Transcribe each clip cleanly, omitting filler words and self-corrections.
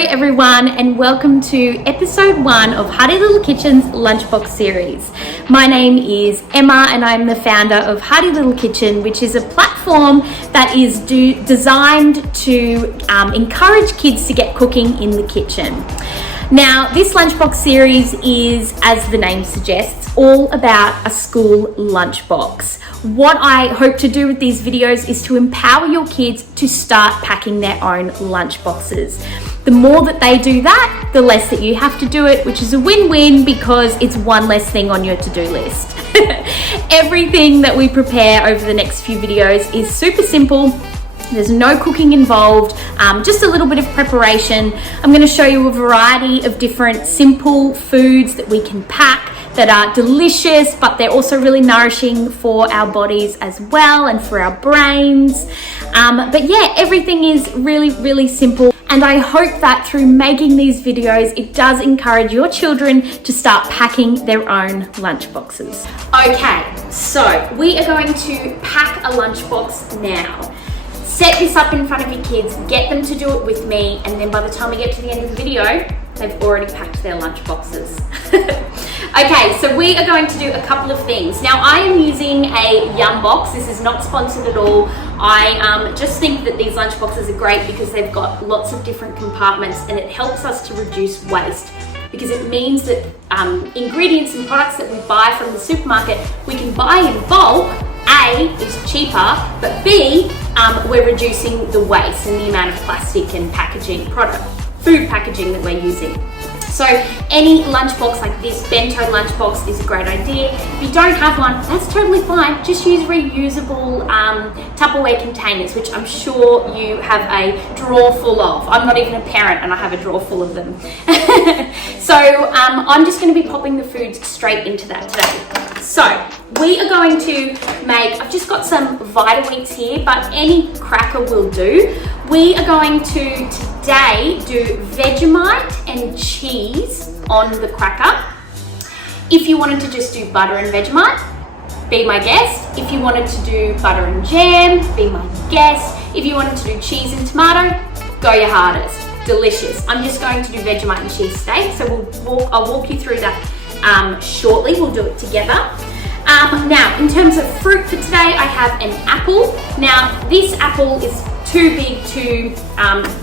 everyone, and welcome to episode 1 of Hearty Little Kitchen's Lunchbox Series. My name is Emma and I'm the founder of Hearty Little Kitchen, which is a platform that is designed to encourage kids to get cooking in the kitchen. Now, this Lunchbox series is, as the name suggests, all about a school lunchbox. What I hope to do with these videos is to empower your kids to start packing their own lunchboxes. The more that they do that, the less that you have to do it, which is a win-win because it's one less thing on your to-do list. Everything that we prepare over the next few videos is super simple. There's no cooking involved, just a little bit of preparation. I'm going to show you a variety of different simple foods that we can pack that are delicious, but they're also really nourishing for our bodies as well and for our brains. But yeah, everything is really, really simple. And I hope that through making these videos, it does encourage your children to start packing their own lunchboxes. Okay, so we are going to pack a lunchbox now. Set this up in front of your kids, get them to do it with me, and then by the time we get to the end of the video, they've already packed their lunchboxes. Okay, so we are going to do a couple of things. Now, I am using a Yum box. This is not sponsored at all. I just think that these lunchboxes are great because they've got lots of different compartments and it helps us to reduce waste, because it means that ingredients and products that we buy from the supermarket, we can buy in bulk. A, is cheaper, but B, we're reducing the waste and the amount of plastic and packaging, food packaging that we're using. So any lunchbox like this, bento lunchbox, is a great idea. If you don't have one, that's totally fine. Just use reusable Tupperware containers, which I'm sure you have a drawer full of. I'm not even a parent and I have a drawer full of them. So I'm just going to be popping the foods straight into that today. So we are going to make, I've just got some Vita here, but any cracker will do. We are going to today do Vegemite and cheese on the cracker. If you wanted to just do butter and Vegemite, be my guest. If you wanted to do butter and jam, be my guest. If you wanted to do cheese and tomato, go your hardest. Delicious. I'm just going to do Vegemite and cheese steak, so I'll walk you through that shortly. We'll do it together. Now, in terms of fruit for today, I have an apple. Now, this apple is too big to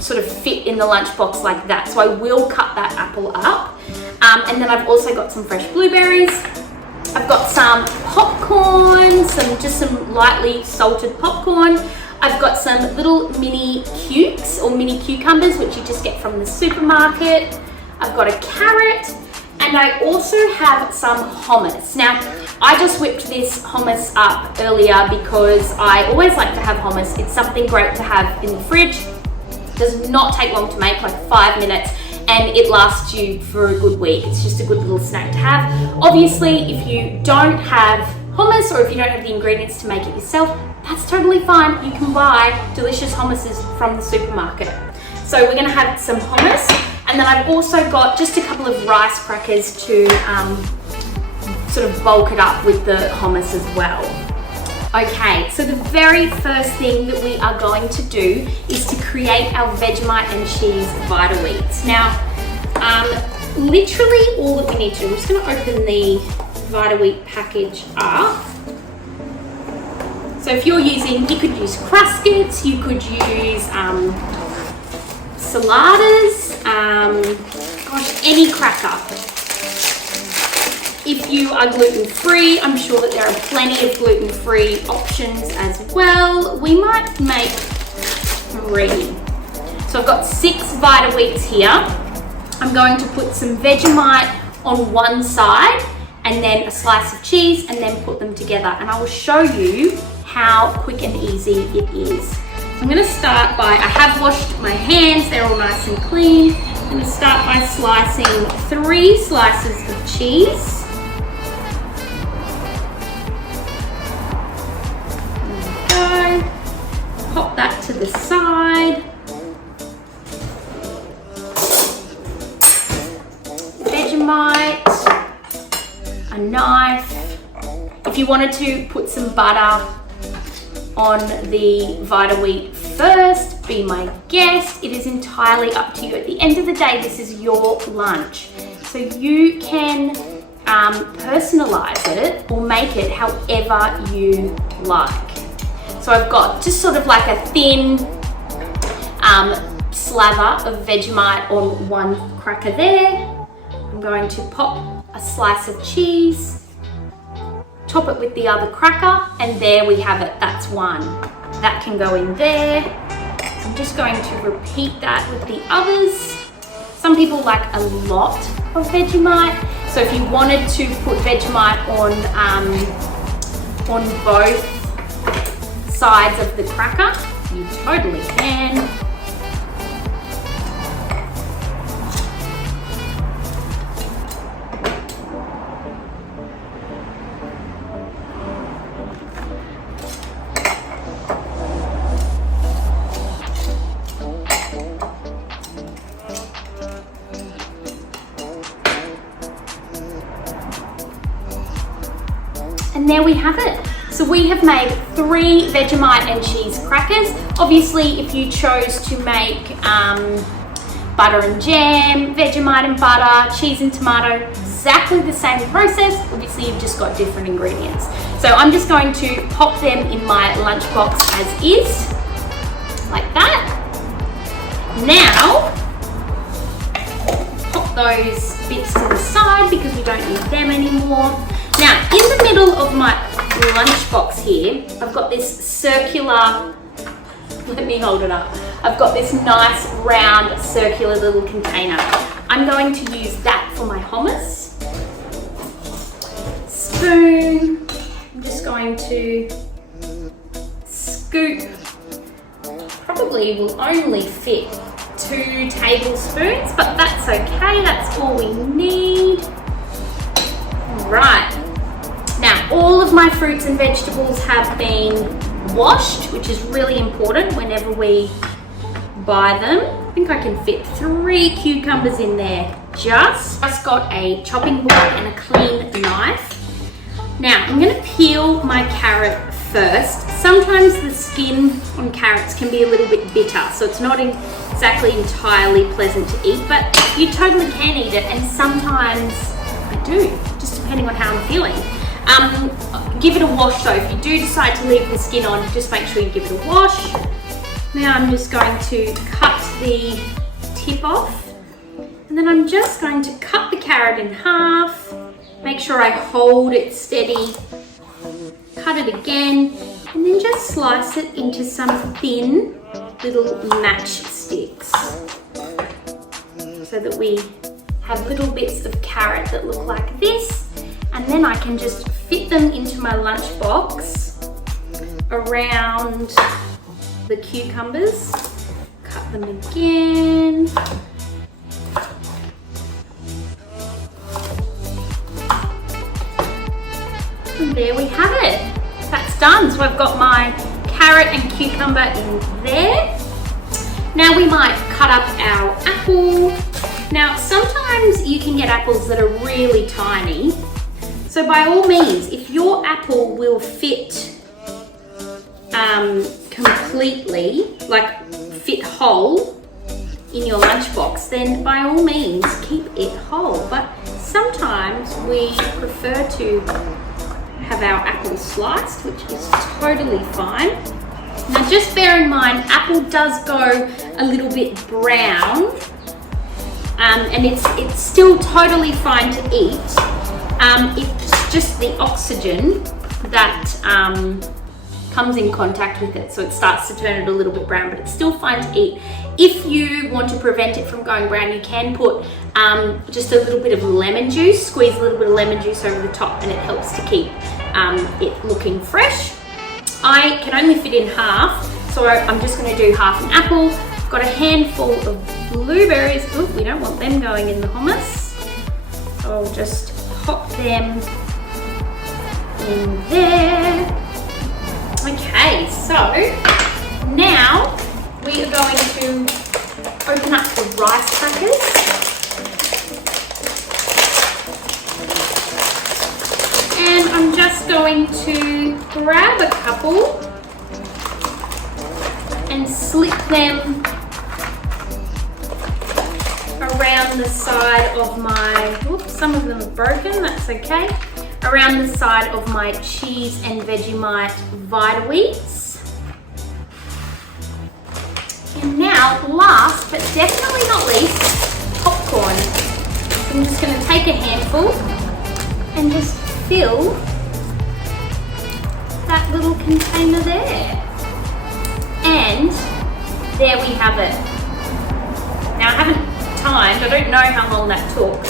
sort of fit in the lunchbox like that, so I will cut that apple up. And then I've also got some fresh blueberries. I've got some popcorn, just some lightly salted popcorn. I've got some little mini qukes or mini cucumbers, which you just get from the supermarket. I've got a carrot. And I also have some hummus. Now, I just whipped this hummus up earlier because I always like to have hummus. It's something great to have in the fridge. It does not take long to make, like 5 minutes, and it lasts you for a good week. It's just a good little snack to have. Obviously, if you don't have hummus or if you don't have the ingredients to make it yourself, that's totally fine. You can buy delicious hummuses from the supermarket. So we're gonna have some hummus. And then I've also got just a couple of rice crackers to sort of bulk it up with the hummus as well. Okay, so the very first thing that we are going to do is to create our Vegemite and cheese Vita wheats. Now, literally all that we need to do, I'm just gonna open the Vita wheat package up. So if you're using, you could use cruskets, you could use saladas, any cracker. If you are gluten-free, I'm sure that there are plenty of gluten-free options as well. We might make 3. So I've got 6 Vita wheats here. I'm going to put some Vegemite on one side and then a slice of cheese and then put them together. And I will show you how quick and easy it is. I'm going to start by, I have washed my hands, they're all nice and clean. I'm going to start by slicing 3 slices of cheese. There we go. Pop that to the side. Vegemite, a knife. If you wanted to put some butter on the Vita wheat first, be my guest. It is entirely up to you. At the end of the day, this is your lunch. So you can personalize it or make it however you like. So I've got just sort of like a thin slather of Vegemite on one cracker there. I'm going to pop a slice of cheese, top it with the other cracker, and there we have it. That's one. That can go in there. I'm just going to repeat that with the others. Some people like a lot of Vegemite, so if you wanted to put Vegemite on both sides of the cracker, you totally can. And there we have it. So we have made 3 Vegemite and cheese crackers. Obviously, if you chose to make butter and jam, Vegemite and butter, cheese and tomato, exactly the same process. Obviously, you've just got different ingredients. So I'm just going to pop them in my lunchbox as is, like that. Now, pop those bits to the side because we don't need them anymore. Now, in the middle of my lunchbox here, I've got this circular, let me hold it up. I've got this nice round circular little container. I'm going to use that for my hummus. Spoon, I'm just going to scoop, probably will only fit 2 tablespoons, but that's okay, that's all we need. Right. Now, all of my fruits and vegetables have been washed, which is really important whenever we buy them. I think I can fit 3 cucumbers in there. Just got a chopping board and a clean knife. Now, I'm going to peel my carrot first. Sometimes the skin on carrots can be a little bit bitter, so it's not exactly entirely pleasant to eat, but you totally can eat it, and sometimes I do, just depending on how I'm feeling. Give it a wash though. If you do decide to leave the skin on, just make sure you give it a wash. Now I'm just going to cut the tip off, and then I'm just going to cut the carrot in half. Make sure I hold it steady. Cut it again, and then just slice it into some thin little matchsticks so that we have little bits of carrot that look like this. And then I can just fit them into my lunchbox around the cucumbers. Cut them again. And there we have it. That's done. So I've got my carrot and cucumber in there. Now we might cut up our apple. Now sometimes you can get apples that are really tiny. So by all means, if your apple will fit completely, like fit whole in your lunchbox, then by all means keep it whole. But sometimes we prefer to have our apple sliced, which is totally fine. Now just bear in mind, apple does go a little bit brown, and it's still totally fine to eat. It's just the oxygen that comes in contact with it, so it starts to turn it a little bit brown, but it's still fine to eat. If you want to prevent it from going brown, you can put just a little bit of lemon juice, squeeze a little bit of lemon juice over the top, and it helps to keep it looking fresh. I can only fit in half, so I'm just going to do half an apple. I've got a handful of blueberries. Ooh, we don't want them going in the hummus. So I'll just pop them in there. Okay, so now we are going to open up the rice crackers. And I'm just going to grab a couple and slip them around the side of my, whoops, some of them are broken, that's okay, around the side of my cheese and Vegemite vita wheats. And now, last but definitely not least, popcorn. So I'm just going to take a handful and just fill that little container there. And there we have it. Now I haven't timed, I don't know how long that took,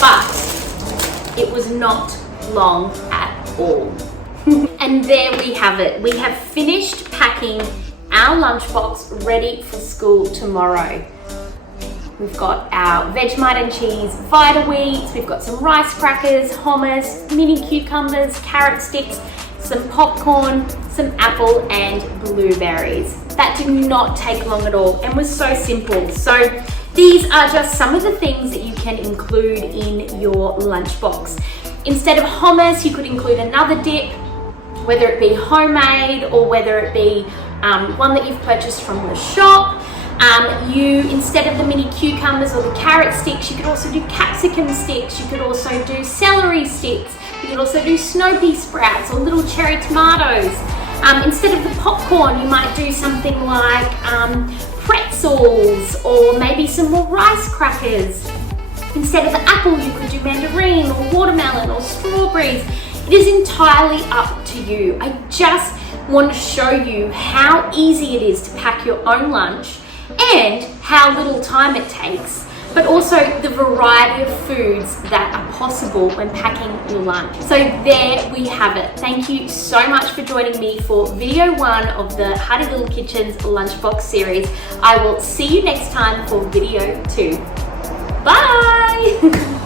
but it was not long at all. And there we have it. We have finished packing our lunchbox ready for school tomorrow. We've got our Vegemite and cheese vita wheats, we've got some rice crackers, hummus, mini cucumbers, carrot sticks, some popcorn, some apple and blueberries. That did not take long at all and was so simple. So these are just some of the things that you can include in your lunchbox. Instead of hummus, you could include another dip, whether it be homemade or whether it be one that you've purchased from the shop. Instead of the mini cucumbers or the carrot sticks, you could also do capsicum sticks. You could also do celery sticks. You could also do snow pea sprouts or little cherry tomatoes. Instead of the popcorn, you might do something like pretzels or maybe some more rice crackers. Instead of the apple, you could do mandarin or watermelon or strawberries. It is entirely up to you. I just want to show you how easy it is to pack your own lunch and how little time it takes, but also the variety of foods that are possible when packing your lunch. So there we have it. Thank you so much for joining me for video 1 of the Hearty Little Kitchen's Lunchbox series. I will see you next time for video 2. Bye!